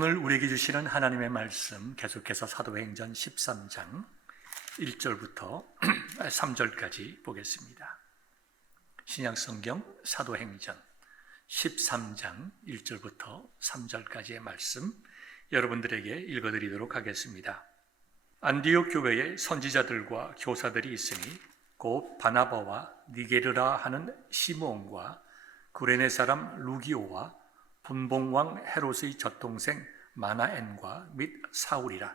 오늘 우리에게 주시는 하나님의 말씀 계속해서 사도행전 13장 1절부터 3절까지 보겠습니다. 신약성경 사도행전 13장 1절부터 3절까지의 말씀 여러분들에게 읽어드리도록 하겠습니다. 안디옥 교회에 선지자들과 교사들이 있으니 곧 바나바와 니게르라 하는 시므온과 구레네 사람 루기오와 분봉왕 헤롯의 젖동생 마나엔과 및 사울이라.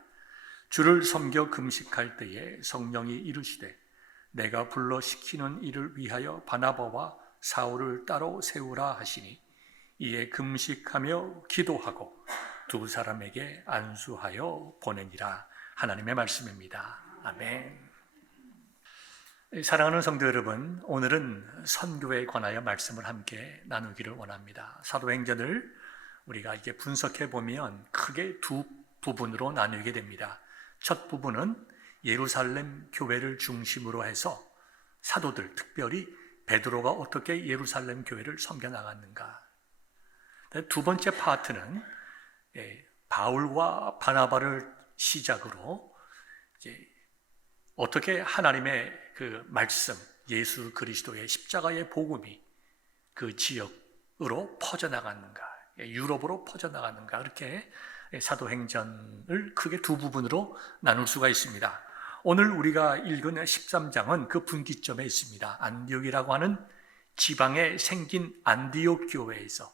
주를 섬겨 금식할 때에 성령이 이르시되 내가 불러 시키는 일을 위하여 바나바와 사울을 따로 세우라 하시니 이에 금식하며 기도하고 두 사람에게 안수하여 보내니라. 하나님의 말씀입니다. 아멘. 사랑하는 성도 여러분, 오늘은 선교에 관하여 말씀을 함께 나누기를 원합니다. 사도행전을 우리가 이제 분석해 보면 크게 두 부분으로 나누게 됩니다. 첫 부분은 예루살렘 교회를 중심으로 해서 사도들, 특별히 베드로가 어떻게 예루살렘 교회를 섬겨 나갔는가. 두 번째 파트는 바울과 바나바를 시작으로 이제 어떻게 하나님의 그 말씀, 예수 그리스도의 십자가의 복음이 그 지역으로 퍼져나갔는가, 유럽으로 퍼져나갔는가, 그렇게 사도행전을 크게 두 부분으로 나눌 수가 있습니다. 오늘 우리가 읽은 13장은 그 분기점에 있습니다. 안디옥이라고 하는 지방에 생긴 안디옥 교회에서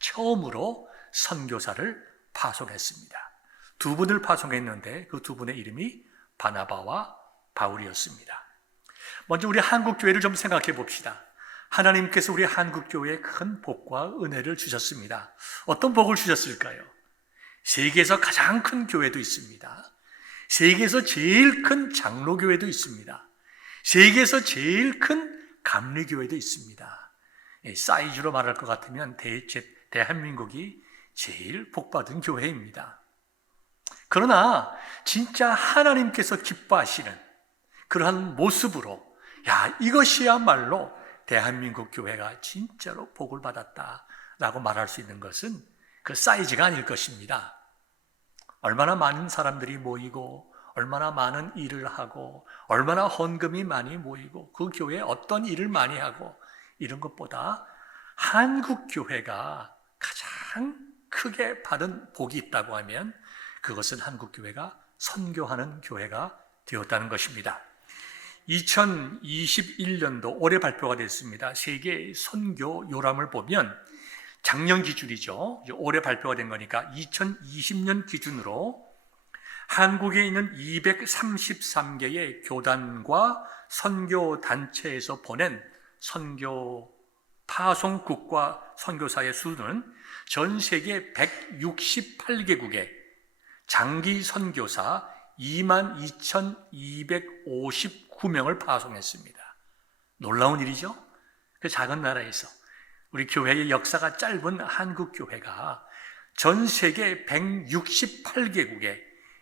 처음으로 선교사를 파송했습니다. 두 분을 파송했는데 그 두 분의 이름이 바나바와 바울이었습니다. 먼저 우리 한국교회를 좀 생각해 봅시다. 하나님께서 우리 한국교회에 큰 복과 은혜를 주셨습니다. 어떤 복을 주셨을까요? 세계에서 가장 큰 교회도 있습니다. 세계에서 제일 큰 장로교회도 있습니다. 세계에서 제일 큰 감리교회도 있습니다. 사이즈로 말할 것 같으면 대한민국이 제일 복받은 교회입니다. 그러나 진짜 하나님께서 기뻐하시는 그러한 모습으로 이것이야말로 대한민국 교회가 진짜로 복을 받았다라고 말할 수 있는 것은 그 사이즈가 아닐 것입니다. 얼마나 많은 사람들이 모이고 얼마나 많은 일을 하고 얼마나 헌금이 많이 모이고 그 교회에 어떤 일을 많이 하고 이런 것보다 한국 교회가 가장 크게 받은 복이 있다고 하면 그것은 한국 교회가 선교하는 교회가 되었다는 것입니다. 2021년도 올해 발표가 됐습니다. 세계 선교 요람을 보면 작년 기준이죠. 올해 발표가 된 거니까 2020년 기준으로 한국에 있는 233개의 교단과 선교 단체에서 보낸 선교 파송국과 선교사의 수는 전 세계 168개국에 장기 선교사 22,259명을 파송했습니다. 놀라운 일이죠? 그 작은 나라에서 우리 교회의 역사가 짧은 한국 교회가 전 세계 168개국에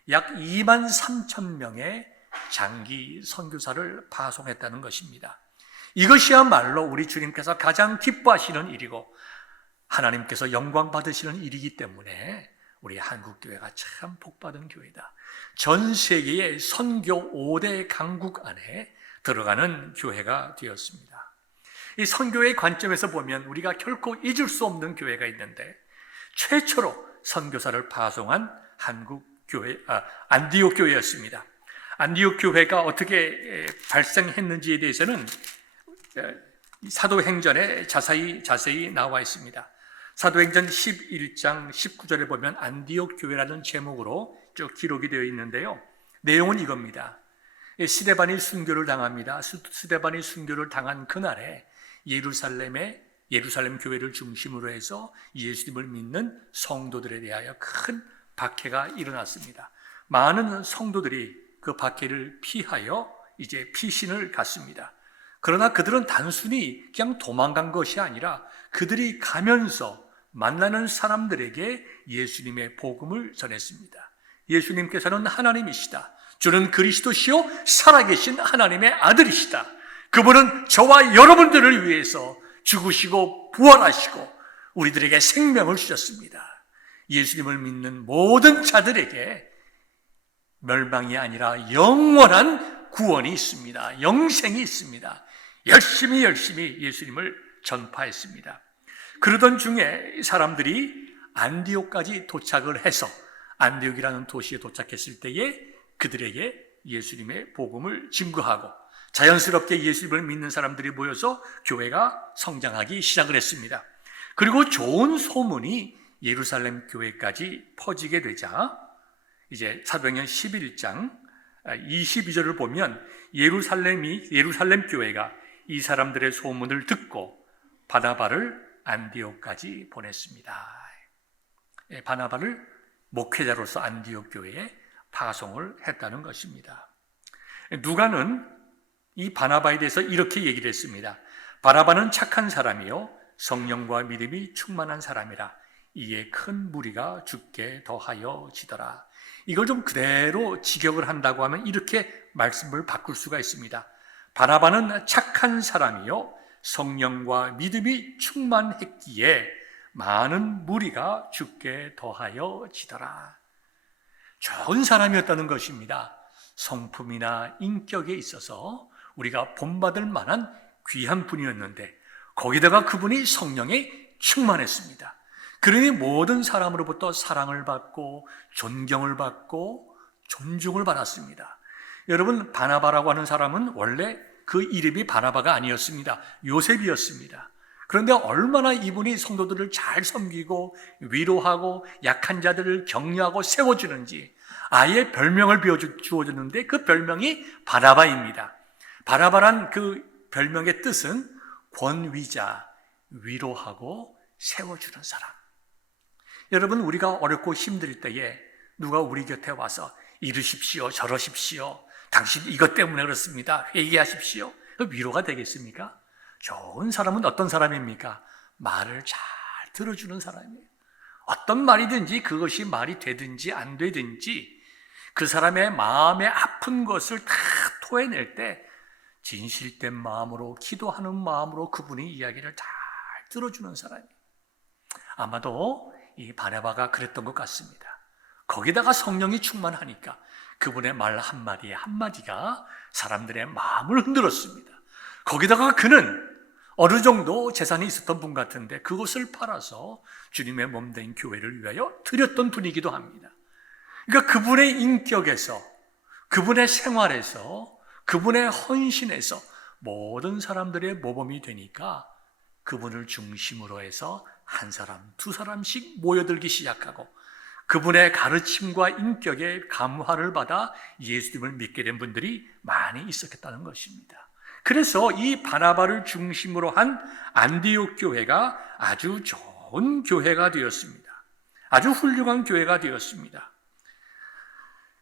약 23,000명의 장기 선교사를 파송했다는 것입니다. 이것이야말로 우리 주님께서 가장 기뻐하시는 일이고 하나님께서 영광 받으시는 일이기 때문에 우리 한국교회가 참 복받은 교회다. 전 세계의 선교 5대 강국 안에 들어가는 교회가 되었습니다. 이 선교의 관점에서 보면 우리가 결코 잊을 수 없는 교회가 있는데 최초로 선교사를 파송한 안디옥 교회였습니다. 안디옥 교회가 어떻게 발생했는지에 대해서는 사도행전에 자세히 나와 있습니다. 사도행전 11장 19절에 보면 안디옥 교회라는 제목으로 쭉 기록이 되어 있는데요. 내용은 이겁니다. 스데반이 순교를 당합니다. 스데반이 순교를 당한 그날에 예루살렘 교회를 중심으로 해서 예수님을 믿는 성도들에 대하여 큰 박해가 일어났습니다. 많은 성도들이 그 박해를 피하여 이제 피신을 갔습니다. 그러나 그들은 단순히 그냥 도망간 것이 아니라 그들이 가면서 만나는 사람들에게 예수님의 복음을 전했습니다. 예수님께서는 하나님이시다. 주는 그리스도시요 살아계신 하나님의 아들이시다. 그분은 저와 여러분들을 위해서 죽으시고 부활하시고 우리들에게 생명을 주셨습니다. 예수님을 믿는 모든 자들에게 멸망이 아니라 영원한 구원이 있습니다. 영생이 있습니다. 열심히 예수님을 전파했습니다. 그러던 중에 사람들이 안디옥까지 도착을 해서 안디옥이라는 도시에 도착했을 때에 그들에게 예수님의 복음을 증거하고 자연스럽게 예수님을 믿는 사람들이 모여서 교회가 성장하기 시작을 했습니다. 그리고 좋은 소문이 예루살렘 교회까지 퍼지게 되자 이제 사도행전 11장 22절을 보면 예루살렘 교회가 이 사람들의 소문을 듣고 바나바를 안디옥까지 보냈습니다. 바나바를 목회자로서 안디옥 교회에 파송을 했다는 것입니다. 누가는 이 바나바에 대해서 이렇게 얘기를 했습니다. 바나바는 착한 사람이요 성령과 믿음이 충만한 사람이라 이에 큰 무리가 죽게 더하여 지더라. 이걸 좀 그대로 직역을 한다고 하면 이렇게 말씀을 바꿀 수가 있습니다. 바나바는 착한 사람이요 성령과 믿음이 충만했기에 많은 무리가 죽게 더하여 지더라. 좋은 사람이었다는 것입니다. 성품이나 인격에 있어서 우리가 본받을 만한 귀한 분이었는데 거기다가 그분이 성령에 충만했습니다. 그러니 모든 사람으로부터 사랑을 받고 존경을 받고 존중을 받았습니다. 여러분, 바나바라고 하는 사람은 원래 그 이름이 바나바가 아니었습니다. 요셉이었습니다. 그런데 얼마나 이분이 성도들을 잘 섬기고 위로하고 약한 자들을 격려하고 세워주는지 아예 별명을 주어줬는데 그 별명이 바나바입니다. 바나바란 그 별명의 뜻은 권위자, 위로하고 세워주는 사람. 여러분, 우리가 어렵고 힘들 때에 누가 우리 곁에 와서 이러십시오, 저러십시오, 당신 이것 때문에 그렇습니다, 회개하십시오, 그 위로가 되겠습니까? 좋은 사람은 어떤 사람입니까? 말을 잘 들어주는 사람이에요. 어떤 말이든지 그것이 말이 되든지 안 되든지 그 사람의 마음에 아픈 것을 다 토해낼 때 진실된 마음으로 기도하는 마음으로 그분의 이야기를 잘 들어주는 사람이에요. 아마도 이 바나바가 그랬던 것 같습니다. 거기다가 성령이 충만하니까 그분의 말 한마디 한마디가 사람들의 마음을 흔들었습니다. 거기다가 그는 어느 정도 재산이 있었던 분 같은데 그것을 팔아서 주님의 몸된 교회를 위하여 드렸던 분이기도 합니다. 그러니까 그분의 인격에서, 그분의 생활에서, 그분의 헌신에서 모든 사람들의 모범이 되니까 그분을 중심으로 해서 한 사람, 두 사람씩 모여들기 시작하고 그분의 가르침과 인격에 감화를 받아 예수님을 믿게 된 분들이 많이 있었겠다는 것입니다. 그래서 이 바나바를 중심으로 한 안디옥 교회가 아주 좋은 교회가 되었습니다. 아주 훌륭한 교회가 되었습니다.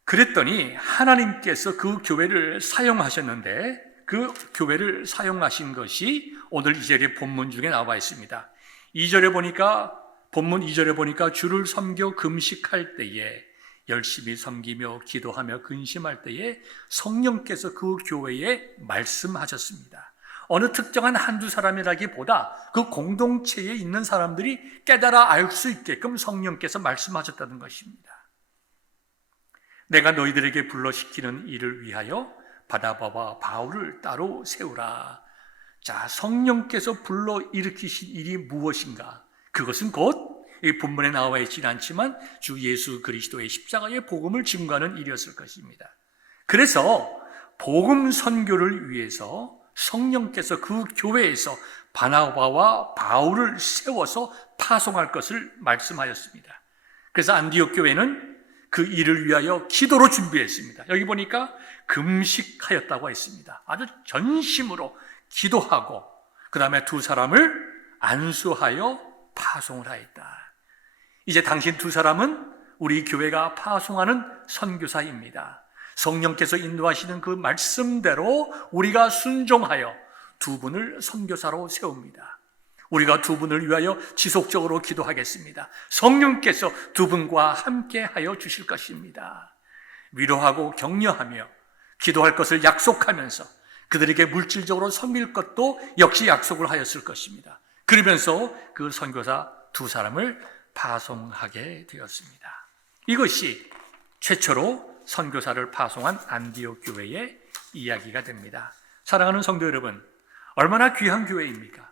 그랬더니 하나님께서 그 교회를 사용하셨는데 그 교회를 사용하신 것이 오늘 2절의 본문 중에 나와 있습니다. 2절에 보니까, 본문 2절에 보니까 주를 섬겨 금식할 때에, 열심히 섬기며 기도하며 근심할 때에 성령께서 그 교회에 말씀하셨습니다. 어느 특정한 한두 사람이라기보다 그 공동체에 있는 사람들이 깨달아 알 수 있게끔 성령께서 말씀하셨다는 것입니다. 내가 너희들에게 불러시키는 일을 위하여 바나바와 바울을 따로 세우라. 자, 성령께서 불러 일으키신 일이 무엇인가? 그것은 곧 이 본문에 나와 있지는 않지만 주 예수 그리스도의 십자가의 복음을 증거하는 일이었을 것입니다. 그래서 복음 선교를 위해서 성령께서 그 교회에서 바나바와 바울을 세워서 파송할 것을 말씀하였습니다. 그래서 안디옥 교회는 그 일을 위하여 기도로 준비했습니다. 여기 보니까 금식하였다고 했습니다. 아주 전심으로 기도하고 그 다음에 두 사람을 안수하여 파송을 하였다. 이제 당신 두 사람은 우리 교회가 파송하는 선교사입니다. 성령께서 인도하시는 그 말씀대로 우리가 순종하여 두 분을 선교사로 세웁니다. 우리가 두 분을 위하여 지속적으로 기도하겠습니다. 성령께서 두 분과 함께 하여 주실 것입니다. 위로하고 격려하며 기도할 것을 약속하면서 그들에게 물질적으로 섬길 것도 역시 약속을 하였을 것입니다. 그러면서 그 선교사 두 사람을 파송하게 되었습니다. 이것이 최초로 선교사를 파송한 안디옥 교회의 이야기가 됩니다. 사랑하는 성도 여러분, 얼마나 귀한 교회입니까?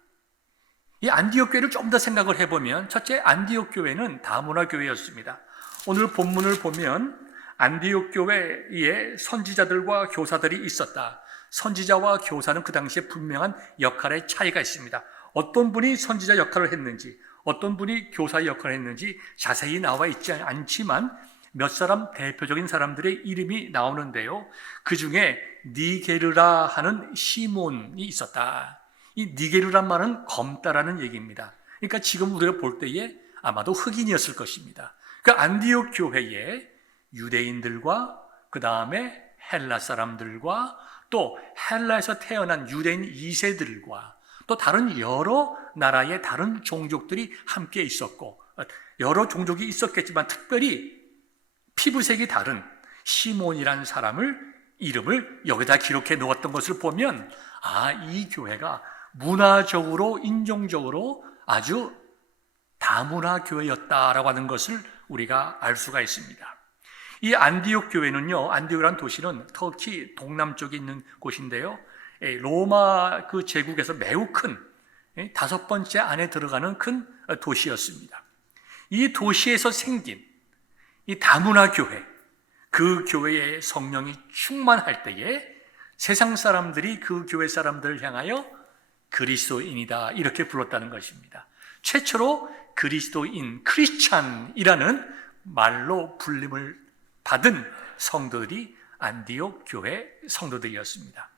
이 안디옥 교회를 좀 더 생각을 해보면, 첫째, 안디옥 교회는 다문화 교회였습니다. 오늘 본문을 보면 안디옥 교회에 선지자들과 교사들이 있었다. 선지자와 교사는 그 당시에 분명한 역할의 차이가 있습니다. 어떤 분이 선지자 역할을 했는지, 어떤 분이 교사 역할을 했는지 자세히 나와 있지 않지만 몇 사람 대표적인 사람들의 이름이 나오는데요. 그 중에 니게르라 하는 시몬이 있었다. 이 니게르란 말은 검다라는 얘기입니다. 그러니까 지금 우리가 볼 때에 아마도 흑인이었을 것입니다. 그 안디옥 교회에 유대인들과 그 다음에 헬라 사람들과 또 헬라에서 태어난 유대인 2세들과 또 다른 여러 나라의 다른 종족들이 함께 있었고, 여러 종족이 있었겠지만 특별히 피부색이 다른 시몬이라는 이름을 여기다 기록해 놓았던 것을 보면, 이 교회가 문화적으로 인종적으로 아주 다문화 교회였다라고 하는 것을 우리가 알 수가 있습니다. 이 안디옥 교회는요, 안디옥이라는 도시는 터키 동남쪽에 있는 곳인데요, 로마 그 제국에서 매우 큰 5번째 안에 들어가는 큰 도시였습니다. 이 도시에서 생긴 이 다문화 교회, 그 교회의 성령이 충만할 때에 세상 사람들이 그 교회 사람들을 향하여 그리스도인이다 이렇게 불렀다는 것입니다. 최초로 그리스도인, 크리스찬이라는 말로 불림을 받은 성도들이 안디옥 교회 성도들이었습니다.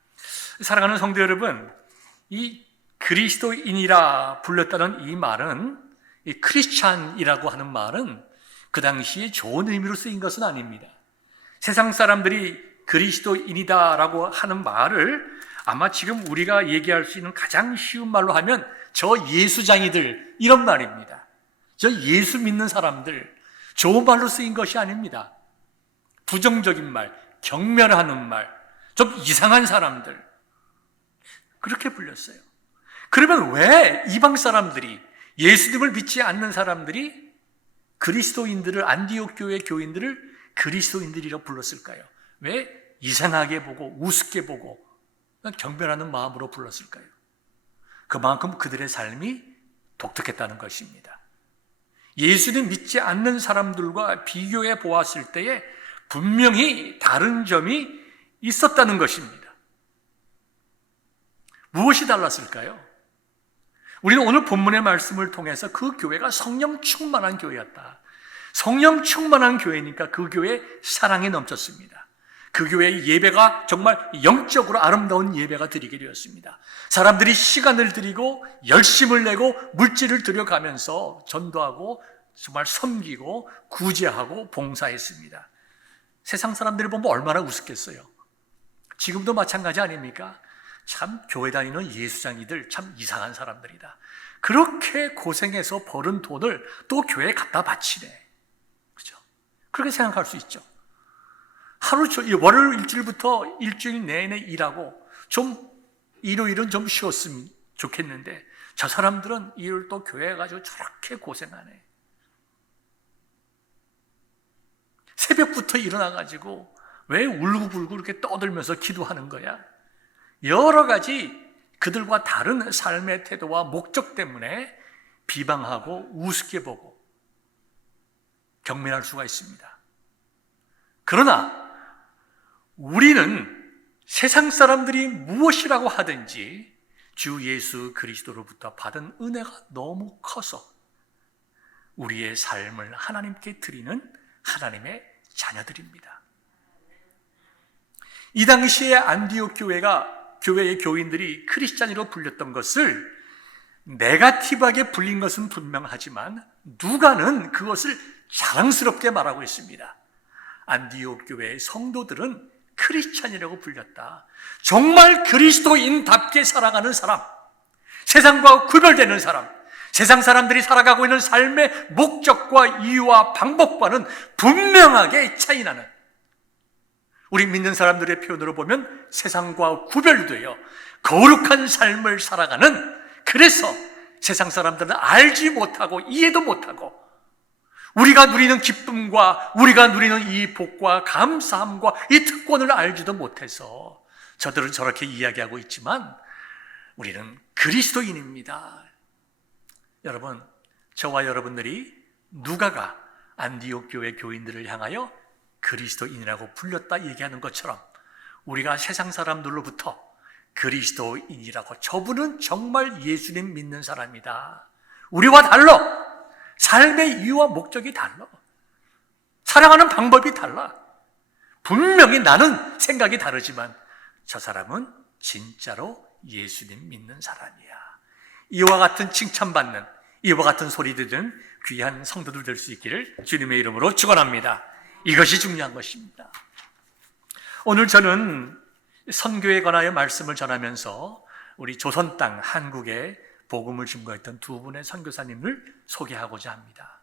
사랑하는 성도 여러분, 이 그리스도인이라 불렸다는 이 말은, 이 크리스찬이라고 하는 말은 그 당시에 좋은 의미로 쓰인 것은 아닙니다. 세상 사람들이 그리스도인이다라고 하는 말을 아마 지금 우리가 얘기할 수 있는 가장 쉬운 말로 하면 저 예수장이들, 이런 말입니다. 저 예수 믿는 사람들, 좋은 말로 쓰인 것이 아닙니다. 부정적인 말, 경멸하는 말, 좀 이상한 사람들, 그렇게 불렸어요. 그러면 왜 이방 사람들이, 예수님을 믿지 않는 사람들이 그리스도인들을, 안디옥 교회 교인들을 그리스도인들이라고 불렀을까요? 왜 이상하게 보고 우습게 보고 경멸하는 마음으로 불렀을까요? 그만큼 그들의 삶이 독특했다는 것입니다. 예수님 믿지 않는 사람들과 비교해 보았을 때에 분명히 다른 점이 있었다는 것입니다. 무엇이 달랐을까요? 우리는 오늘 본문의 말씀을 통해서 그 교회가 성령 충만한 교회였다. 성령 충만한 교회니까 그 교회에 사랑이 넘쳤습니다. 그 교회의 예배가 정말 영적으로 아름다운 예배가 드리게 되었습니다. 사람들이 시간을 들이고 열심을 내고 물질을 들여가면서 전도하고 정말 섬기고 구제하고 봉사했습니다. 세상 사람들을 보면 얼마나 우습겠어요. 지금도 마찬가지 아닙니까? 참 교회 다니는 예수장이들 참 이상한 사람들이다. 그렇게 고생해서 벌은 돈을 또 교회에 갖다 바치네. 그죠? 그렇게 생각할 수 있죠. 월요일 일주일부터 일주일 내내 일하고 좀 일요일은 좀 쉬었으면 좋겠는데 저 사람들은 일요일 또 교회에 가지고 저렇게 고생하네. 새벽부터 일어나가지고 왜 울고불고 이렇게 떠들면서 기도하는 거야? 여러 가지 그들과 다른 삶의 태도와 목적 때문에 비방하고 우습게 보고 경멸할 수가 있습니다. 그러나 우리는 세상 사람들이 무엇이라고 하든지 주 예수 그리스도로부터 받은 은혜가 너무 커서 우리의 삶을 하나님께 드리는 하나님의 자녀들입니다. 이 당시에 안디옥 교회의 교인들이 크리스찬이로 불렸던 것을 네거티브하게 불린 것은 분명하지만 누가는 그것을 자랑스럽게 말하고 있습니다. 안디옥 교회의 성도들은 크리스찬이라고 불렸다. 정말 그리스도인답게 살아가는 사람, 세상과 구별되는 사람, 세상 사람들이 살아가고 있는 삶의 목적과 이유와 방법과는 분명하게 차이나는, 우리 믿는 사람들의 표현으로 보면 세상과 구별되어 거룩한 삶을 살아가는, 그래서 세상 사람들은 알지 못하고 이해도 못하고 우리가 누리는 기쁨과 우리가 누리는 이 복과 감사함과 이 특권을 알지도 못해서 저들은 저렇게 이야기하고 있지만 우리는 그리스도인입니다. 여러분, 저와 여러분들이 누가가 안디옥 교회 교인들을 향하여 그리스도인이라고 불렸다 얘기하는 것처럼 우리가 세상 사람들로부터 그리스도인이라고, 저분은 정말 예수님 믿는 사람이다, 우리와 달라, 삶의 이유와 목적이 달라, 사랑하는 방법이 달라, 분명히 나는 생각이 다르지만 저 사람은 진짜로 예수님 믿는 사람이야, 이와 같은 칭찬받는, 이와 같은 소리 들은 귀한 성도들 될 수 있기를 주님의 이름으로 축원합니다. 이것이 중요한 것입니다. 오늘 저는 선교에 관하여 말씀을 전하면서 우리 조선 땅 한국에 복음을 증거했던 두 분의 선교사님을 소개하고자 합니다.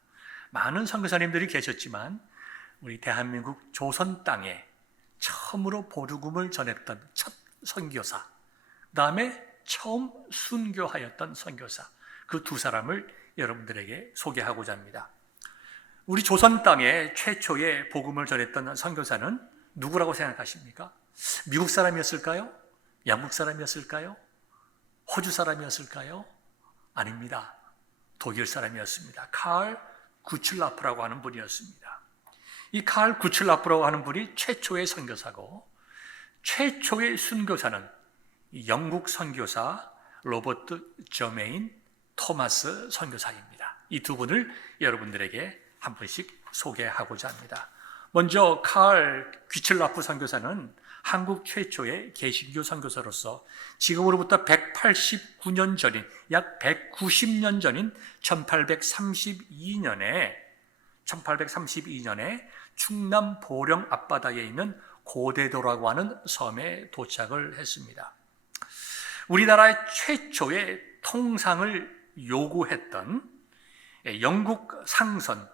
많은 선교사님들이 계셨지만 우리 대한민국 조선 땅에 처음으로 복음을 전했던 첫 선교사, 그 다음에 처음 순교하였던 선교사, 그 두 사람을 여러분들에게 소개하고자 합니다. 우리 조선 땅에 최초의 복음을 전했던 선교사는 누구라고 생각하십니까? 미국 사람이었을까요? 영국 사람이었을까요? 호주 사람이었을까요? 아닙니다. 독일 사람이었습니다. 칼 구출라프라고 하는 분이었습니다. 이 칼 구출라프라고 하는 분이 최초의 선교사고, 최초의 순교사는 영국 선교사 로버트 저메인 토마스 선교사입니다. 이 두 분을 여러분들에게 한 분씩 소개하고자 합니다. 먼저 칼 귀틀라프 선교사는 한국 최초의 개신교 선교사로서 지금으로부터 189년 전인, 약 190년 전인 1832년에 충남 보령 앞바다에 있는 고대도라고 하는 섬에 도착을 했습니다. 우리나라의 최초의 통상을 요구했던 영국 상선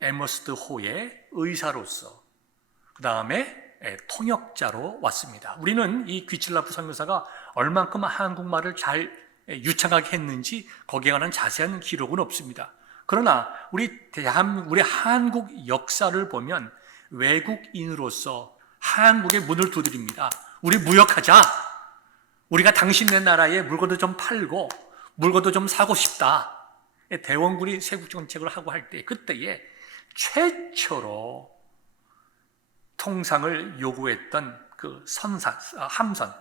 에머스트 호의 의사로서, 그 다음에 통역자로 왔습니다. 우리는 이 귀칠라프 선교사가 얼만큼 한국말을 잘 유창하게 했는지 거기에 관한 자세한 기록은 없습니다. 그러나 우리 한국 역사를 보면 외국인으로서 한국의 문을 두드립니다. 우리 무역하자. 우리가 당신네 나라에 물건도 좀 팔고 물건도 좀 사고 싶다. 대원군이 세국 정책을 하고 할 때, 그때에 최초로 통상을 요구했던 그 함선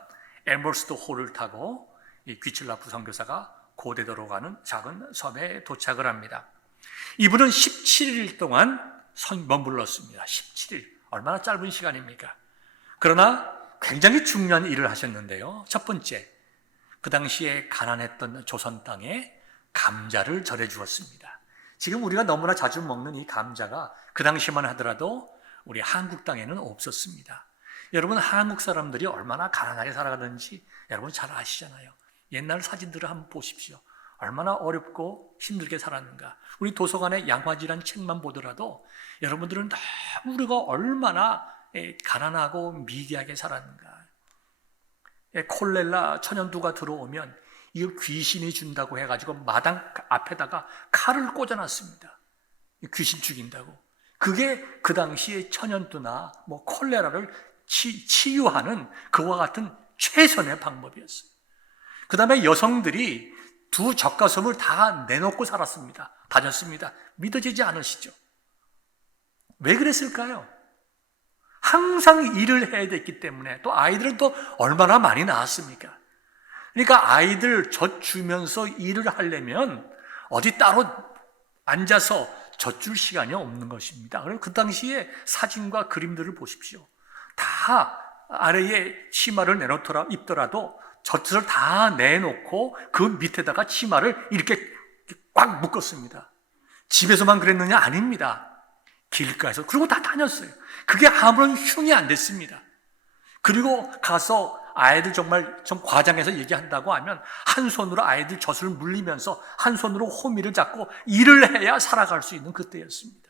에머스트 호를 타고 이 귀칠라프 선교사가 고대도로 가는 작은 섬에 도착을 합니다. 이분은 17일 동안 머물렀습니다. 17일, 얼마나 짧은 시간입니까? 그러나 굉장히 중요한 일을 하셨는데요. 첫 번째, 그 당시에 가난했던 조선 땅에 감자를 전해 주었습니다. 지금 우리가 너무나 자주 먹는 이 감자가 그 당시만 하더라도 우리 한국 땅에는 없었습니다. 여러분, 한국 사람들이 얼마나 가난하게 살아가는지 여러분 잘 아시잖아요. 옛날 사진들을 한번 보십시오. 얼마나 어렵고 힘들게 살았는가. 우리 도서관에 양화지란 책만 보더라도 여러분들은 너무 우리가 얼마나 가난하고 미개하게 살았는가. 콜레라 천연두가 들어오면 이거 귀신이 준다고 해가지고 마당 앞에다가 칼을 꽂아놨습니다. 귀신 죽인다고. 그게 그 당시에 천연두나 콜레라를 치유하는 그와 같은 최선의 방법이었어요. 그 다음에 여성들이 두 젖가슴을 다 내놓고 살았습니다. 다녔습니다. 믿어지지 않으시죠? 왜 그랬을까요? 항상 일을 해야 됐기 때문에. 또 아이들은 또 얼마나 많이 낳았습니까? 그러니까 아이들 젖 주면서 일을 하려면 어디 따로 앉아서 젖 줄 시간이 없는 것입니다. 그래서 그 당시에 사진과 그림들을 보십시오. 다 아래에 치마를 입더라도 젖을 다 내놓고 그 밑에다가 치마를 이렇게 꽉 묶었습니다. 집에서만 그랬느냐? 아닙니다. 길가에서. 그리고 다 다녔어요. 그게 아무런 흉이 안 됐습니다. 그리고 가서 아이들 정말 좀 과장해서 얘기한다고 하면 한 손으로 아이들 젖을 물리면서 한 손으로 호미를 잡고 일을 해야 살아갈 수 있는 그때였습니다.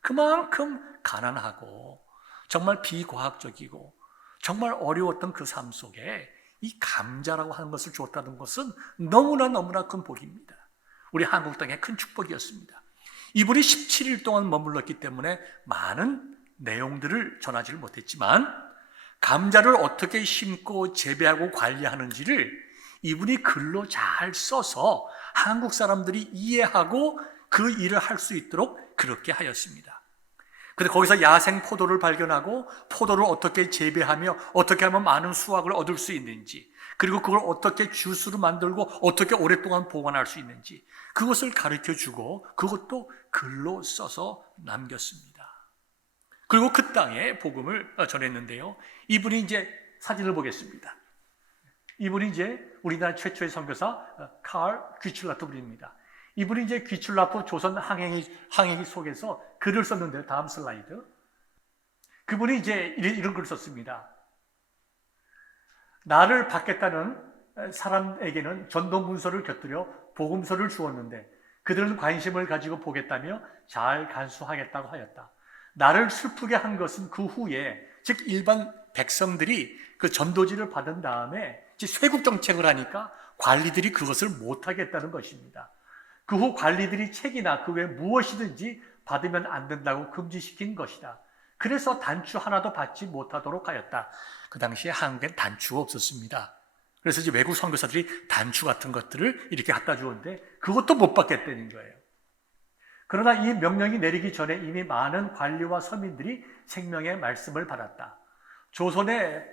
그만큼 가난하고 정말 비과학적이고 정말 어려웠던 그 삶 속에 이 감자라고 하는 것을 주었다는 것은 너무나 큰 복입니다. 우리 한국 땅의 큰 축복이었습니다. 이분이 17일 동안 머물렀기 때문에 많은 내용들을 전하지를 못했지만 감자를 어떻게 심고 재배하고 관리하는지를 이분이 글로 잘 써서 한국 사람들이 이해하고 그 일을 할 수 있도록 그렇게 하였습니다. 그런데 거기서 야생 포도를 발견하고 포도를 어떻게 재배하며 어떻게 하면 많은 수확을 얻을 수 있는지, 그리고 그걸 어떻게 주스로 만들고 어떻게 오랫동안 보관할 수 있는지 그것을 가르쳐주고 그것도 글로 써서 남겼습니다. 그리고 그 땅에 복음을 전했는데요. 이분이 이제 사진을 보겠습니다. 이분이 이제 우리나라 최초의 선교사 칼 귀출라프 분입니다. 이분이 이제 귀출라프 조선 항해기 속에서 글을 썼는데요. 다음 슬라이드. 그분이 이제 이런 글을 썼습니다. 나를 받겠다는 사람에게는 전도 문서를 곁들여 복음서를 주었는데 그들은 관심을 가지고 보겠다며 잘 간수하겠다고 하였다. 나를 슬프게 한 것은 그 후에, 즉 일반 백성들이 그 전도지를 받은 다음에 쇄국 정책을 하니까 관리들이 그것을 못하겠다는 것입니다. 그 후 관리들이 책이나 그 외 무엇이든지 받으면 안 된다고 금지시킨 것이다. 그래서 단추 하나도 받지 못하도록 하였다. 그 당시에 한국엔 단추가 없었습니다. 그래서 이제 외국 선교사들이 단추 같은 것들을 이렇게 갖다 주었는데 그것도 못 받겠다는 거예요. 그러나 이 명령이 내리기 전에 이미 많은 관리와 서민들이 생명의 말씀을 받았다. 조선에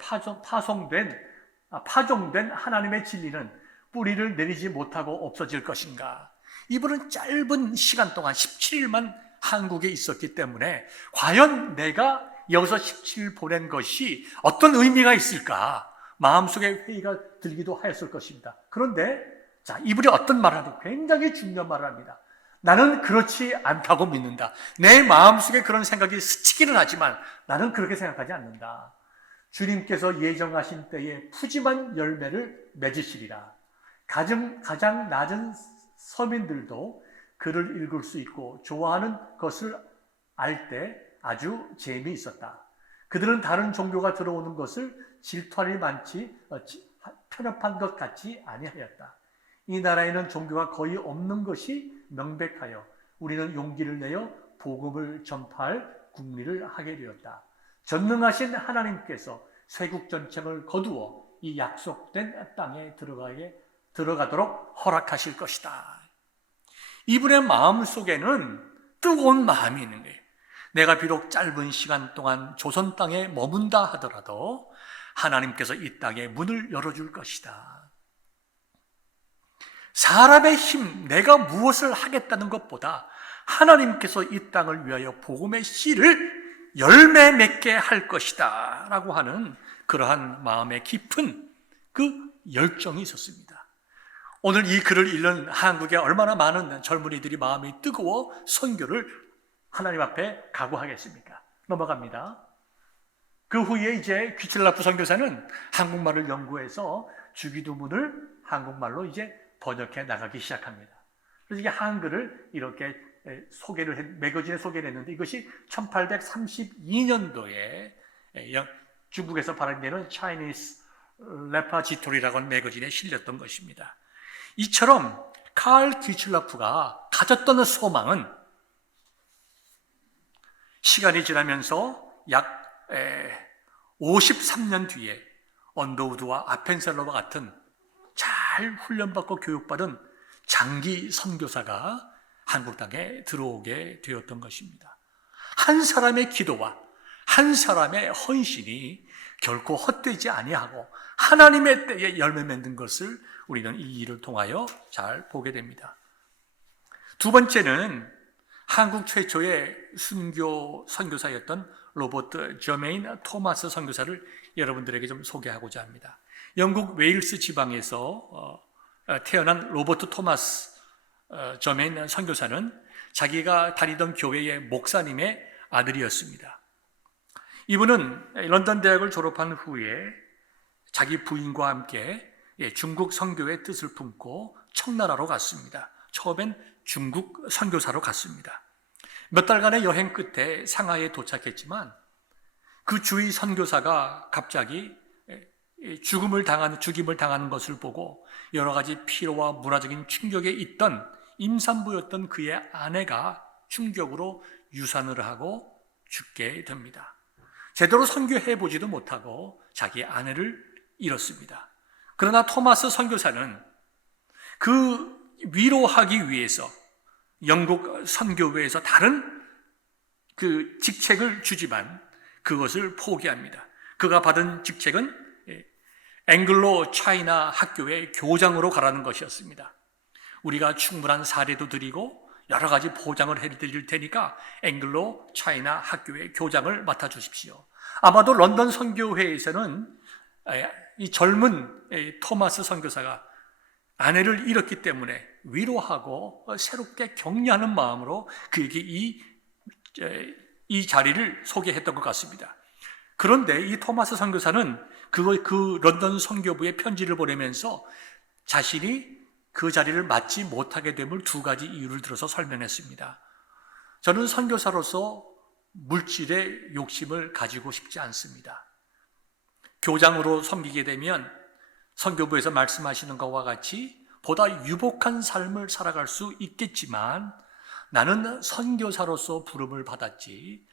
파종된 하나님의 진리는 뿌리를 내리지 못하고 없어질 것인가? 이분은 짧은 시간 동안 17일만 한국에 있었기 때문에 과연 내가 여기서 17일 보낸 것이 어떤 의미가 있을까? 마음속에 회의가 들기도 하였을 것입니다. 그런데 이분이 어떤 말을 하는지 굉장히 중요한 말을 합니다. 나는 그렇지 않다고 믿는다. 내 마음속에 그런 생각이 스치기는 하지만 나는 그렇게 생각하지 않는다. 주님께서 예정하신 때에 푸짐한 열매를 맺으시리라. 가장 낮은 서민들도 글을 읽을 수 있고 좋아하는 것을 알 때 아주 재미있었다. 그들은 다른 종교가 들어오는 것을 질투할 일 많지 편협한 것 같지 아니하였다. 이 나라에는 종교가 거의 없는 것이 명백하여 우리는 용기를 내어 복음을 전파할 국리를 하게 되었다. 전능하신 하나님께서 쇄국 전쟁을 거두어 이 약속된 땅에 들어가도록 허락하실 것이다. 이분의 마음 속에는 뜨거운 마음이 있는 거예요. 내가 비록 짧은 시간 동안 조선 땅에 머문다 하더라도 하나님께서 이 땅에 문을 열어줄 것이다. 사람의 힘, 내가 무엇을 하겠다는 것보다 하나님께서 이 땅을 위하여 복음의 씨를 열매 맺게 할 것이다 라고 하는 그러한 마음의 깊은 그 열정이 있었습니다. 오늘 이 글을 읽는 한국에 얼마나 많은 젊은이들이 마음이 뜨거워 선교를 하나님 앞에 각오하겠습니까? 넘어갑니다. 그 후에 이제 귀칠라프 선교사는 한국말을 연구해서 주기도문을 한국말로 이제 번역해 나가기 시작합니다. 그래서 이게 한글을 이렇게 매거진에 소개를 했는데 이것이 1832년도에 중국에서 발행되는 Chinese Repository라고 하는 매거진에 실렸던 것입니다. 이처럼 칼 귀칠라프가 가졌던 소망은 시간이 지나면서 약 53년 뒤에 언더우드와 아펜셀러와 같은 잘 훈련받고 교육받은 장기 선교사가 한국 땅에 들어오게 되었던 것입니다. 한 사람의 기도와 한 사람의 헌신이 결코 헛되지 아니하고 하나님의 때에 열매 맺는 것을 우리는 이 일을 통하여 잘 보게 됩니다. 두 번째는 한국 최초의 순교 선교사였던 로버트 저메인 토마스 선교사를 여러분들에게 좀 소개하고자 합니다. 영국 웨일스 지방에서 태어난 로버트 토마스 저메인 선교사는 자기가 다니던 교회의 목사님의 아들이었습니다. 이분은 런던 대학을 졸업한 후에 자기 부인과 함께 중국 선교의 뜻을 품고 청나라로 갔습니다. 처음엔 중국 선교사로 갔습니다. 몇 달간의 여행 끝에 상하이에 도착했지만 그 주위 선교사가 갑자기 죽임을 당하는 것을 보고 여러 가지 피로와 문화적인 충격에 있던 임산부였던 그의 아내가 충격으로 유산을 하고 죽게 됩니다. 제대로 선교해보지도 못하고 자기 아내를 잃었습니다. 그러나 토마스 선교사는 그 위로하기 위해서 영국 선교회에서 다른 그 직책을 주지만 그것을 포기합니다. 그가 받은 직책은 앵글로 차이나 학교의 교장으로 가라는 것이었습니다. 우리가 충분한 사례도 드리고 여러 가지 보장을 해드릴 테니까 앵글로 차이나 학교의 교장을 맡아주십시오. 아마도 런던 선교회에서는 이 젊은 토마스 선교사가 아내를 잃었기 때문에 위로하고 새롭게 격려하는 마음으로 그에게 이 자리를 소개했던 것 같습니다. 그런데 이 토마스 선교사는 그 런던 선교부에 편지를 보내면서 자신이 그 자리를 맡지 못하게 됨을 두 가지 이유를 들어서 설명했습니다. 저는 선교사로서 물질의 욕심을 가지고 싶지 않습니다. 교장으로 섬기게 되면 선교부에서 말씀하시는 것과 같이 보다 유복한 삶을 살아갈 수 있겠지만 나는 선교사로서 부름을 받았지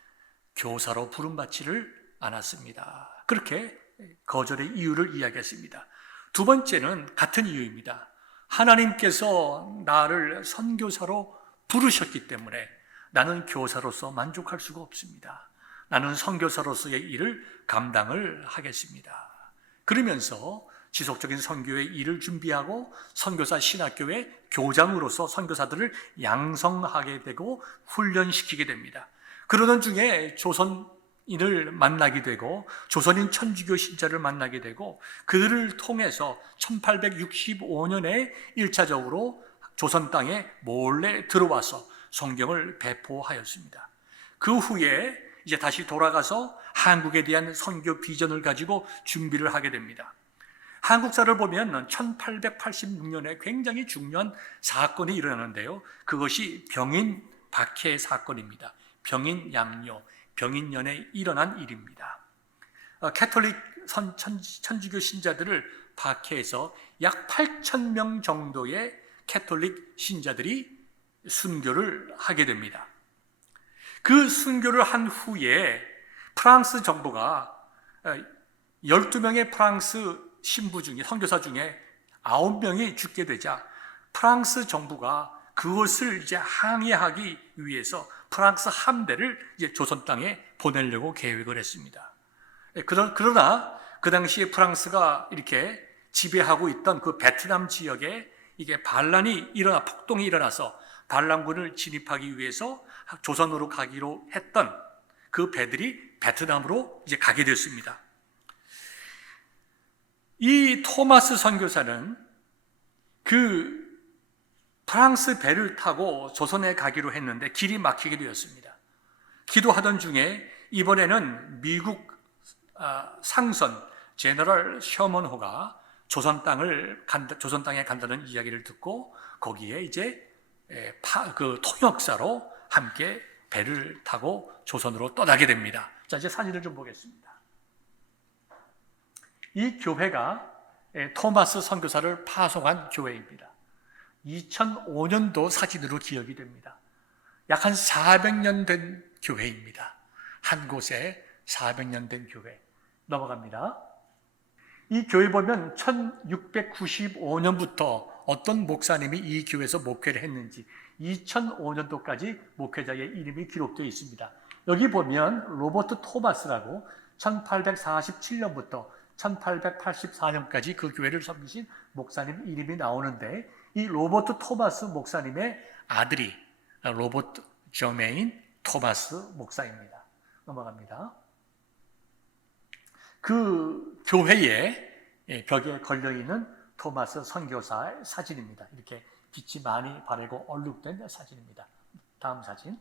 교사로 부름받지를 않았습니다. 그렇게 거절의 이유를 이야기했습니다. 두 번째는 같은 이유입니다. 하나님께서 나를 선교사로 부르셨기 때문에 나는 교사로서 만족할 수가 없습니다. 나는 선교사로서의 일을 감당을 하겠습니다. 그러면서 지속적인 선교의 일을 준비하고 선교사 신학교의 교장으로서 선교사들을 양성하게 되고 훈련시키게 됩니다. 그러던 중에 조선인을 만나게 되고 조선인 천주교 신자를 만나게 되고 그들을 통해서 1865년에 1차적으로 조선 땅에 몰래 들어와서 성경을 배포하였습니다. 그 후에 이제 다시 돌아가서 한국에 대한 선교 비전을 가지고 준비를 하게 됩니다. 한국사를 보면 1886년에 굉장히 중요한 사건이 일어나는데요. 그것이 병인 박해 사건입니다. 병인 양요, 병인년에 일어난 일입니다. 캐톨릭 천주교 신자들을 박해해서 약 8,000명 정도의 캐톨릭 신자들이 순교를 하게 됩니다. 그 순교를 한 후에 프랑스 정부가 12명의 프랑스 신부 중에 선교사 중에 9명이 죽게 되자 프랑스 정부가 그것을 이제 항해하기 위해서 프랑스 함대를 이제 조선 땅에 보내려고 계획을 했습니다. 그러나 그 당시에 프랑스가 이렇게 지배하고 있던 그 베트남 지역에 이게 폭동이 일어나서 반란군을 진입하기 위해서 조선으로 가기로 했던 그 배들이 베트남으로 이제 가게 됐습니다. 이 토마스 선교사는 그 프랑스 배를 타고 조선에 가기로 했는데 길이 막히게 되었습니다. 기도하던 중에 이번에는 미국 상선 제너럴 셔먼호가 조선 땅에 간다는 이야기를 듣고 거기에 이제 그 통역사로 함께 배를 타고 조선으로 떠나게 됩니다. 자, 이제 사진을 좀 보겠습니다. 이 교회가 토마스 선교사를 파송한 교회입니다. 2005년도 사진으로 기억이 됩니다. 약 한 400년 된 교회입니다. 한 곳에 400년 된 교회. 넘어갑니다. 이 교회 보면 1695년부터 어떤 목사님이 이 교회에서 목회를 했는지 2005년도까지 목회자의 이름이 기록되어 있습니다. 여기 보면 로버트 토마스라고 1847년부터 1884년까지 그 교회를 섬기신 목사님 이름이 나오는데 이 로버트 토마스 목사님의 아들이 로버트 저메인 토마스 목사입니다. 넘어갑니다. 그 교회의 벽에 걸려있는 토마스 선교사의 사진입니다. 이렇게 빛이 많이 바래고 얼룩된 사진입니다. 다음 사진.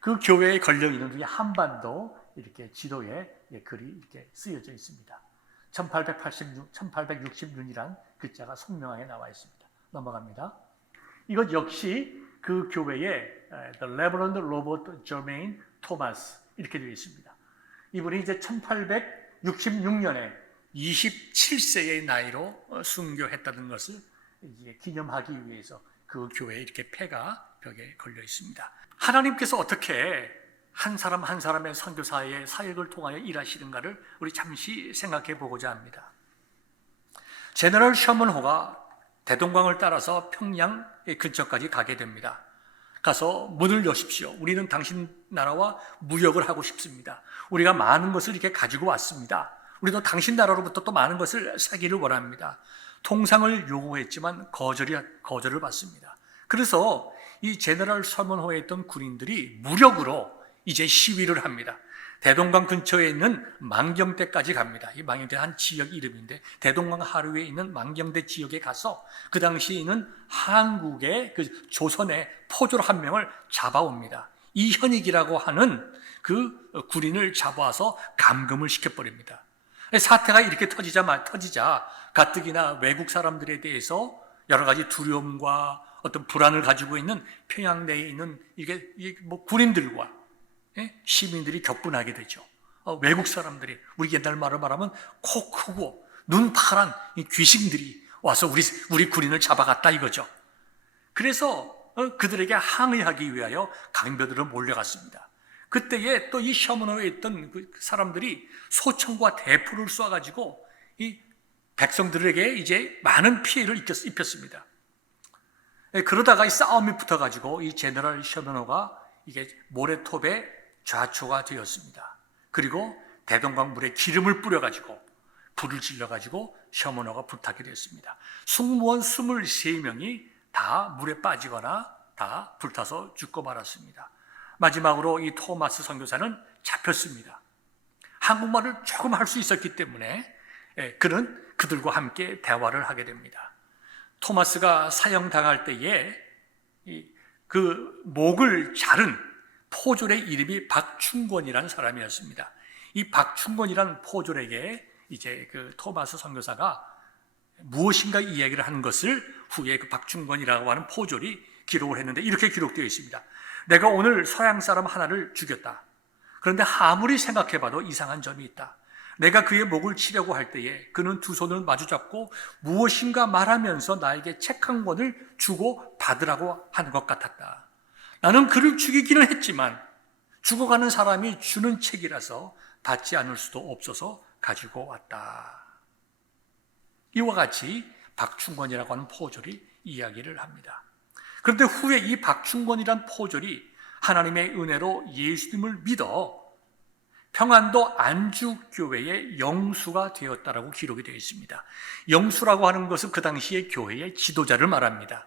그 교회에 걸려있는 이 한반도 이렇게 지도에 글이 이렇게 쓰여져 있습니다. 1866이란 글자가 선명하게 나와 있습니다. 넘어갑니다. 이것 역시 그 교회의 The Reverend Robert Germain Thomas 이렇게 되어 있습니다. 이분이 이제 1866년에 27세의 나이로 순교했다는 것을 이제 기념하기 위해서 그 교회에 이렇게 패가 벽에 걸려 있습니다. 하나님께서 어떻게 한 사람 한 사람의 선교사의 사역을 통하여 일하시는가를 우리 잠시 생각해 보고자 합니다. 제너럴 셔먼호가 대동강을 따라서 평양 근처까지 가게 됩니다. 가서 문을 여십시오. 우리는 당신 나라와 무역을 하고 싶습니다. 우리가 많은 것을 이렇게 가지고 왔습니다. 우리도 당신 나라로부터 또 많은 것을 사기를 원합니다. 통상을 요구했지만 거절을 받습니다. 그래서 이 제너럴 셔먼호에 있던 군인들이 무력으로 이제 시위를 합니다. 대동강 근처에 있는 망경대까지 갑니다. 이 망경대 한 지역 이름인데 대동강 하류에 있는 망경대 지역에 가서 그 당시에 있는 한국의 그 조선의 포졸 한 명을 잡아옵니다. 이현익이라고 하는 그 군인을 잡아와서 감금을 시켜버립니다. 사태가 이렇게 터지자 가뜩이나 외국 사람들에 대해서 여러 가지 두려움과 어떤 불안을 가지고 있는 평양 내에 있는 이게 뭐 군인들과 시민들이 격분하게 되죠. 외국 사람들이 우리 옛날 말로 말하면 코 크고 눈 파란 귀신들이 와서 우리 군인을 잡아갔다 이거죠. 그래서 그들에게 항의하기 위하여 강병들은 몰려갔습니다. 그때에 또 이 셔먼호에 있던 그 사람들이 소총과 대포를 쏴가지고 이 백성들에게 이제 많은 피해를 입혔습니다. 그러다가 이 싸움이 붙어가지고 이 제너럴 셔먼호가 이게 모래톱에 좌초가 되었습니다. 그리고 대동강 물에 기름을 뿌려가지고 불을 질러가지고 셔먼호가 불타게 되었습니다. 승무원 23명이 다 물에 빠지거나 다 불타서 죽고 말았습니다. 마지막으로 이 토마스 선교사는 잡혔습니다. 한국말을 조금 할 수 있었기 때문에 그는 그들과 함께 대화를 하게 됩니다. 토마스가 사형당할 때에 그 목을 자른 포졸의 이름이 박충권이라는 사람이었습니다. 이 박충권이라는 포졸에게 이제 그 토마스 선교사가 무엇인가 이야기를 하는 것을 후에 그 박충권이라고 하는 포졸이 기록을 했는데 이렇게 기록되어 있습니다. 내가 오늘 서양 사람 하나를 죽였다. 그런데 아무리 생각해봐도 이상한 점이 있다. 내가 그의 목을 치려고 할 때에 그는 두 손을 마주잡고 무엇인가 말하면서 나에게 책 한 권을 주고 받으라고 하는 것 같았다. 나는 그를 죽이기는 했지만 죽어가는 사람이 주는 책이라서 받지 않을 수도 없어서 가지고 왔다. 이와 같이 박충권이라고 하는 포졸이 이야기를 합니다. 그런데 후에 이 박충권이란 포졸이 하나님의 은혜로 예수님을 믿어 평안도 안주교회의 영수가 되었다라고 기록이 되어 있습니다. 영수라고 하는 것은 그 당시의 교회의 지도자를 말합니다.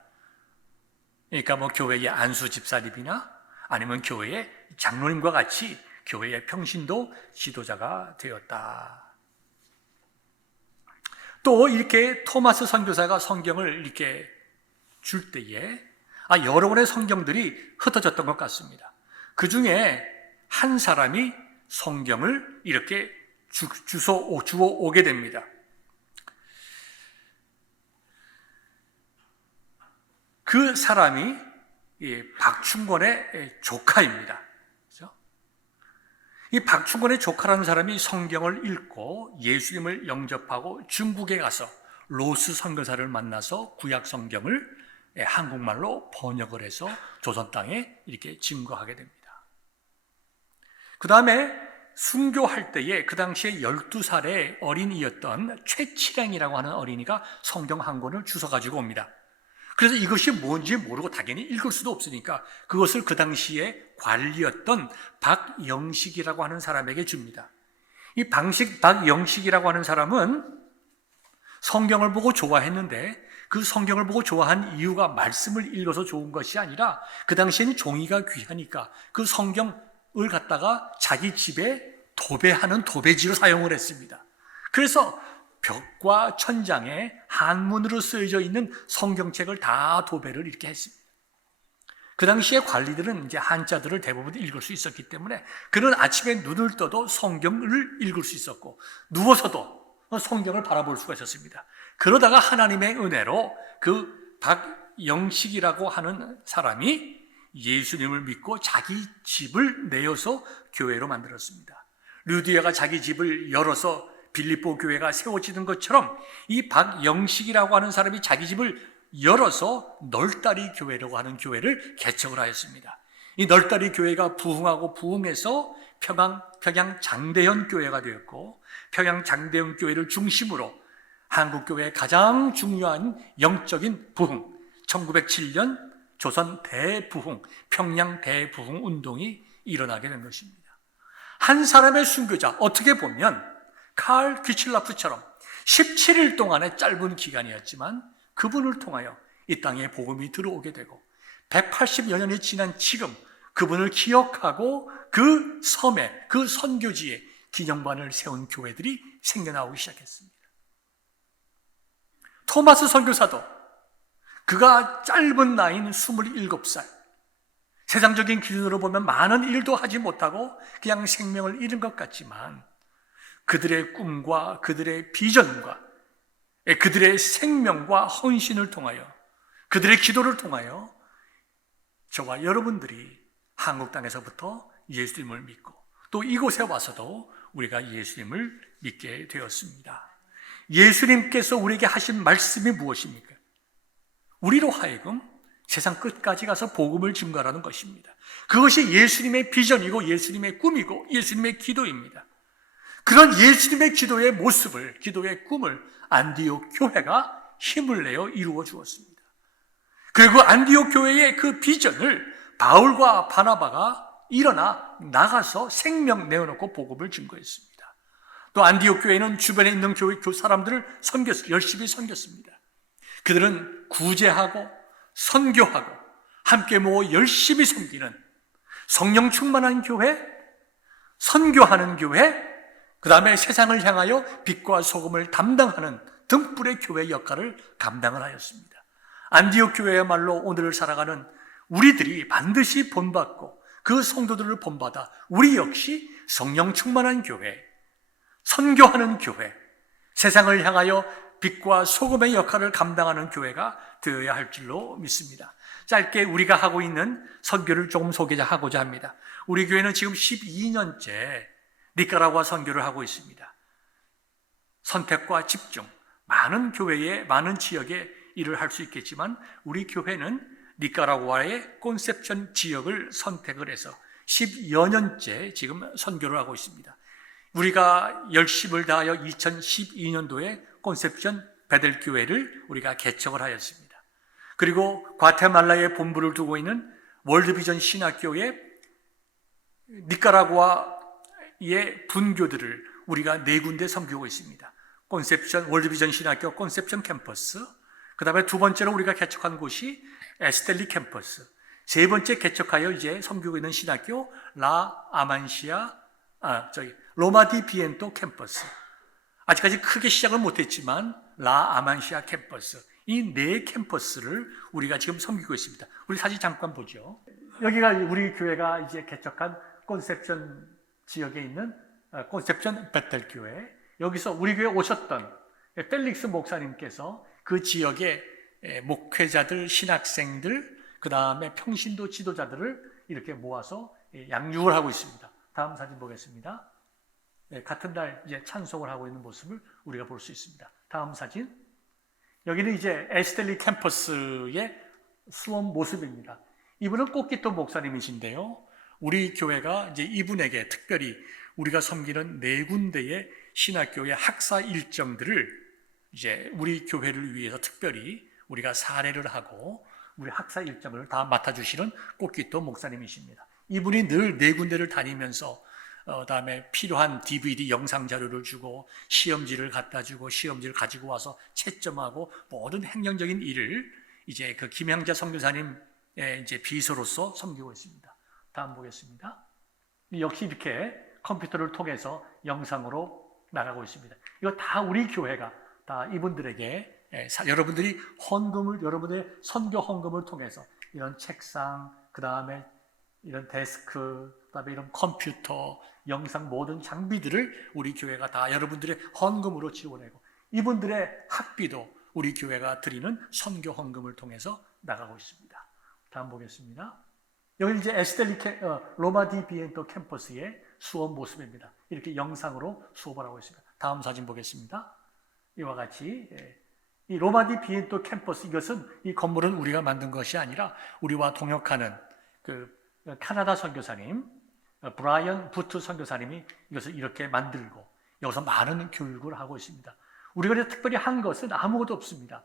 그러니까 뭐 교회의 안수 집사님이나 아니면 교회의 장로님과 같이 교회의 평신도 지도자가 되었다. 또 이렇게 토마스 선교사가 성경을 이렇게 줄 때에 여러 권의 성경들이 흩어졌던 것 같습니다. 그 중에 한 사람이 성경을 이렇게 주워 오게 됩니다. 그 사람이 박충권의 조카입니다. 그렇죠? 이 박충권의 조카라는 사람이 성경을 읽고 예수님을 영접하고 중국에 가서 로스 선교사를 만나서 구약 성경을 한국말로 번역을 해서 조선 땅에 이렇게 증거하게 됩니다. 그 다음에 순교할 때에 그 당시에 12살의 어린이였던 최치량이라고 하는 어린이가 성경 한 권을 주워 가지고 옵니다. 그래서 이것이 뭔지 모르고 당연히 읽을 수도 없으니까 그것을 그 당시에 관리였던 박영식이라고 하는 사람에게 줍니다. 이 박영식이라고 하는 사람은 성경을 보고 좋아했는데 그 성경을 보고 좋아한 이유가 말씀을 읽어서 좋은 것이 아니라 그 당시에는 종이가 귀하니까 그 성경을 갖다가 자기 집에 도배하는 도배지로 사용을 했습니다. 그래서 벽과 천장에 한문으로 쓰여져 있는 성경책을 다 도배를 이렇게 했습니다. 그 당시에 관리들은 이제 한자들을 대부분 읽을 수 있었기 때문에 그는 아침에 눈을 떠도 성경을 읽을 수 있었고 누워서도 성경을 바라볼 수가 있었습니다. 그러다가 하나님의 은혜로 그 박영식이라고 하는 사람이 예수님을 믿고 자기 집을 내어서 교회로 만들었습니다. 르디아가 자기 집을 열어서 빌립보 교회가 세워지는 것처럼 이 박영식이라고 하는 사람이 자기 집을 열어서 널다리 교회라고 하는 교회를 개척을 하였습니다. 이 널다리 교회가 부흥하고 부흥해서 평양 장대현 교회가 되었고, 평양 장대현 교회를 중심으로 한국교회의 가장 중요한 영적인 부흥, 1907년 조선 대부흥, 평양 대부흥 운동이 일어나게 된 것입니다. 한 사람의 순교자, 어떻게 보면 칼 귀칠라프처럼 17일 동안의 짧은 기간이었지만 그분을 통하여 이 땅에 복음이 들어오게 되고, 180여 년이 지난 지금 그분을 기억하고 그 섬에, 그 선교지에 기념관을 세운 교회들이 생겨나오기 시작했습니다. 토마스 선교사도 그가 짧은 나이인 27살, 세상적인 기준으로 보면 많은 일도 하지 못하고 그냥 생명을 잃은 것 같지만, 그들의 꿈과 그들의 비전과 그들의 생명과 헌신을 통하여, 그들의 기도를 통하여 저와 여러분들이 한국 땅에서부터 예수님을 믿고 또 이곳에 와서도 우리가 예수님을 믿게 되었습니다. 예수님께서 우리에게 하신 말씀이 무엇입니까? 우리로 하여금 세상 끝까지 가서 복음을 증거하라는 것입니다. 그것이 예수님의 비전이고 예수님의 꿈이고 예수님의 기도입니다. 그런 예수님의 기도의 모습을, 기도의 꿈을 안디옥 교회가 힘을 내어 이루어 주었습니다. 그리고 안디옥 교회의 그 비전을 바울과 바나바가 일어나 나가서 생명 내어놓고 복음을 증거했습니다. 또 안디옥 교회는 주변에 있는 교회 사람들을 열심히 섬겼습니다. 그들은 구제하고 선교하고 함께 모여 열심히 섬기는 성령 충만한 교회, 선교하는 교회, 그 다음에 세상을 향하여 빛과 소금을 담당하는 등불의 교회 역할을 감당을 하였습니다. 안디옥 교회야말로 오늘을 살아가는 우리들이 반드시 본받고 그 성도들을 본받아 우리 역시 성령 충만한 교회, 선교하는 교회, 세상을 향하여 빛과 소금의 역할을 감당하는 교회가 되어야 할 줄로 믿습니다. 짧게 우리가 하고 있는 선교를 조금 소개하고자 합니다. 우리 교회는 지금 12년째 니카라구아 선교를 하고 있습니다. 선택과 집중, 많은 교회에, 많은 지역에 일을 할 수 있겠지만 우리 교회는 니카라구아의 콘셉션 지역을 선택을 해서 10여 년째 지금 선교를 하고 있습니다. 우리가 열심을 다하여 2012년도에 콘셉션 베델 교회를 우리가 개척을 하였습니다. 그리고 과테말라에 본부를 두고 있는 월드비전 신학교의 니카라구아의 분교들을 우리가 4군데 섬기고 있습니다. 콘셉션 월드비전 신학교 콘셉션 캠퍼스, 그 다음에 두 번째로 우리가 개척한 곳이 에스텔리 캠퍼스, 세 번째 개척하여 이제 섬기고 있는 신학교 로마디 비엔토 캠퍼스, 아직까지 크게 시작을 못했지만 라 아만시아 캠퍼스, 이 4캠퍼스를 우리가 지금 섬기고 있습니다. 우리 사진 잠깐 보죠. 여기가 우리 교회가 이제 개척한 콘셉션 지역에 있는 콘셉션 베텔 교회. 여기서 우리 교회 오셨던 펠릭스 목사님께서 그 지역의 목회자들, 신학생들, 그 다음에 평신도 지도자들을 이렇게 모아서 양육을 하고 있습니다. 다음 사진 보겠습니다. 같은 날 이제 찬송을 하고 있는 모습을 우리가 볼 수 있습니다. 다음 사진. 여기는 이제 에스텔리 캠퍼스의 수원 모습입니다. 이분은 꽃깃도 목사님이신데요. 우리 교회가 이제 이분에게 특별히 우리가 섬기는 4군데의 신학교의 학사 일정들을 이제 우리 교회를 위해서 특별히 우리가 사례를 하고 우리 학사 일정을 다 맡아주시는 꽃깃도 목사님이십니다. 이분이 늘 4군데를 다니면서 다음에 필요한 DVD 영상 자료를 주고 시험지를 갖다 주고 시험지를 가지고 와서 채점하고 모든 행정적인 일을 이제 그 김향자 선교사님의 이제 비서로서 섬기고 있습니다. 다음 보겠습니다. 역시 이렇게 컴퓨터를 통해서 영상으로 나가고 있습니다. 이거 다 우리 교회가 다 이분들에게 여러분들이 헌금을, 여러분의 선교 헌금을 통해서 이런 책상, 그 다음에 이런 데스크, 그 다음에 이런 컴퓨터, 영상 모든 장비들을 우리 교회가 다 여러분들의 헌금으로 지원하고 이분들의 학비도 우리 교회가 드리는 선교 헌금을 통해서 나가고 있습니다. 다음 보겠습니다. 여기 이제 에스텔리 로마디 비엔토 캠퍼스의 수업 모습입니다. 이렇게 영상으로 수업을 하고 있습니다. 다음 사진 보겠습니다. 이와 같이 이 로마디 비엔토 캠퍼스, 이것은 이 건물은 우리가 만든 것이 아니라 우리와 동역하는 그 캐나다 선교사님 브라이언 부트 선교사님이 이것을 이렇게 만들고 여기서 많은 교육을 하고 있습니다. 우리가 그래서 특별히 한 것은 아무것도 없습니다.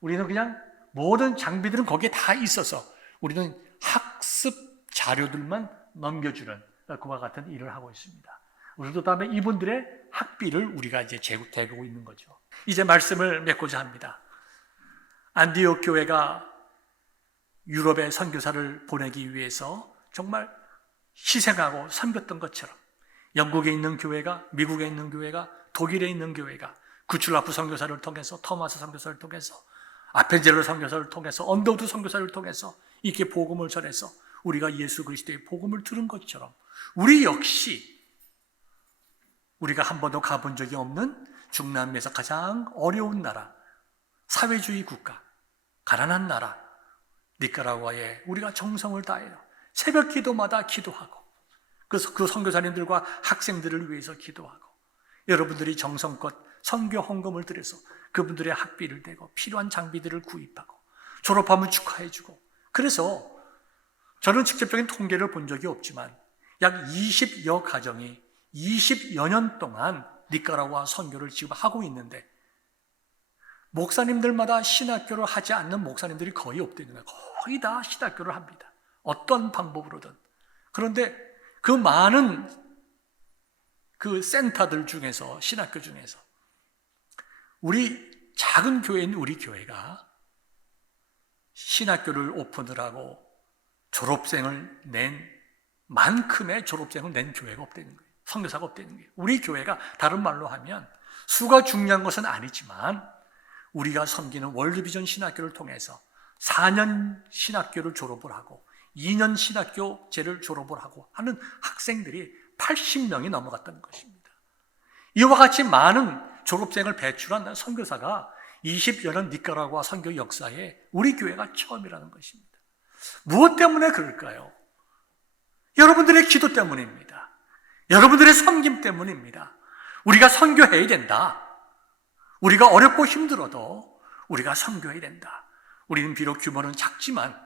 우리는 그냥 모든 장비들은 거기에 다 있어서 우리는 학습 자료들만 넘겨주는 그와 같은 일을 하고 있습니다. 우리도 다음에 이분들의 학비를 우리가 이제 제공되고 있는 거죠. 이제 말씀을 맺고자 합니다. 안디옥 교회가 유럽에 선교사를 보내기 위해서 정말 희생하고 섬겼던 것처럼 영국에 있는 교회가, 미국에 있는 교회가, 독일에 있는 교회가 구출라프 선교사를 통해서, 토마스 선교사를 통해서, 아펜젤로 선교사를 통해서, 언더우드 선교사를 통해서 이렇게 복음을 전해서 우리가 예수 그리스도의 복음을 들은 것처럼 우리 역시 우리가 한 번도 가본 적이 없는 중남미에서 가장 어려운 나라, 사회주의 국가, 가난한 나라 니카라과에 우리가 정성을 다해요. 새벽 기도마다 기도하고, 그래서 그 선교사님들과 학생들을 위해서 기도하고, 여러분들이 정성껏 선교 헌금을 들여서 그분들의 학비를 내고 필요한 장비들을 구입하고 졸업하면 축하해주고, 그래서 저는 직접적인 통계를 본 적이 없지만 약 20여 가정이 20여 년 동안 니카라과 선교를 지금 하고 있는데 목사님들마다 신학교를 하지 않는 목사님들이 거의 없다는 거예요. 거의 다 신학교를 합니다. 어떤 방법으로든. 그런데 그 많은 그 센터들 중에서, 신학교 중에서 우리 작은 교회인 우리 교회가 신학교를 오픈을 하고 졸업생을 낸 만큼의 졸업생을 낸 교회가 없다는 거예요. 선교사가 없다는 거예요. 우리 교회가 다른 말로 하면 수가 중요한 것은 아니지만 우리가 섬기는 월드비전 신학교를 통해서 4년 신학교를 졸업을 하고 2년 신학교제를 졸업을 하고 하는 학생들이 80명이 넘어갔다는 것입니다. 이와 같이 많은 졸업생을 배출한 선교사가 20여 년 니카라과 선교 역사에 우리 교회가 처음이라는 것입니다. 무엇 때문에 그럴까요? 여러분들의 기도 때문입니다. 여러분들의 섬김 때문입니다. 우리가 선교해야 된다. 우리가 어렵고 힘들어도 우리가 선교해야 된다. 우리는 비록 규모는 작지만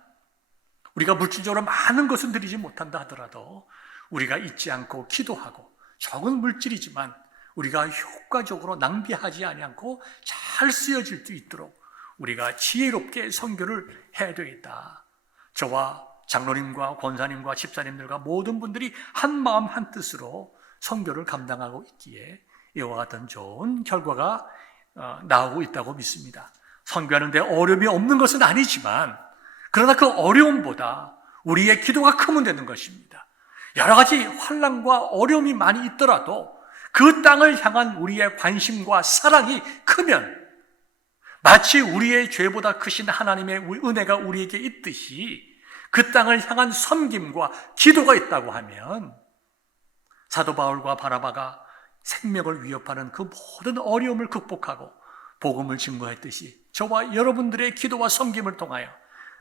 우리가 물질적으로 많은 것은 드리지 못한다 하더라도 우리가 잊지 않고 기도하고 적은 물질이지만 우리가 효과적으로 낭비하지 않고 잘 쓰여질 수 있도록 우리가 지혜롭게 선교를 해야 되겠다. 저와 장로님과 권사님과 집사님들과 모든 분들이 한 마음 한 뜻으로 선교를 감당하고 있기에 이와 같은 좋은 결과가 나오고 있다고 믿습니다. 선교하는 데 어려움이 없는 것은 아니지만 그러나 그 어려움보다 우리의 기도가 크면 되는 것입니다. 여러 가지 환난과 어려움이 많이 있더라도 그 땅을 향한 우리의 관심과 사랑이 크면 마치 우리의 죄보다 크신 하나님의 은혜가 우리에게 있듯이 그 땅을 향한 섬김과 기도가 있다고 하면 사도 바울과 바나바가 생명을 위협하는 그 모든 어려움을 극복하고 복음을 증거했듯이 저와 여러분들의 기도와 섬김을 통하여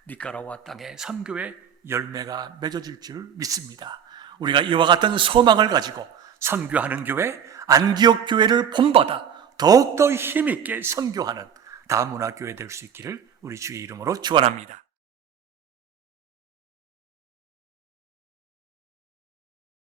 니카라과 땅에 선교의 열매가 맺어질 줄 믿습니다. 우리가 이와 같은 소망을 가지고 선교하는 교회, 안디옥 교회를 본받아 더욱더 힘있게 선교하는 다문화 교회 될 수 있기를 우리 주의 이름으로 축원합니다.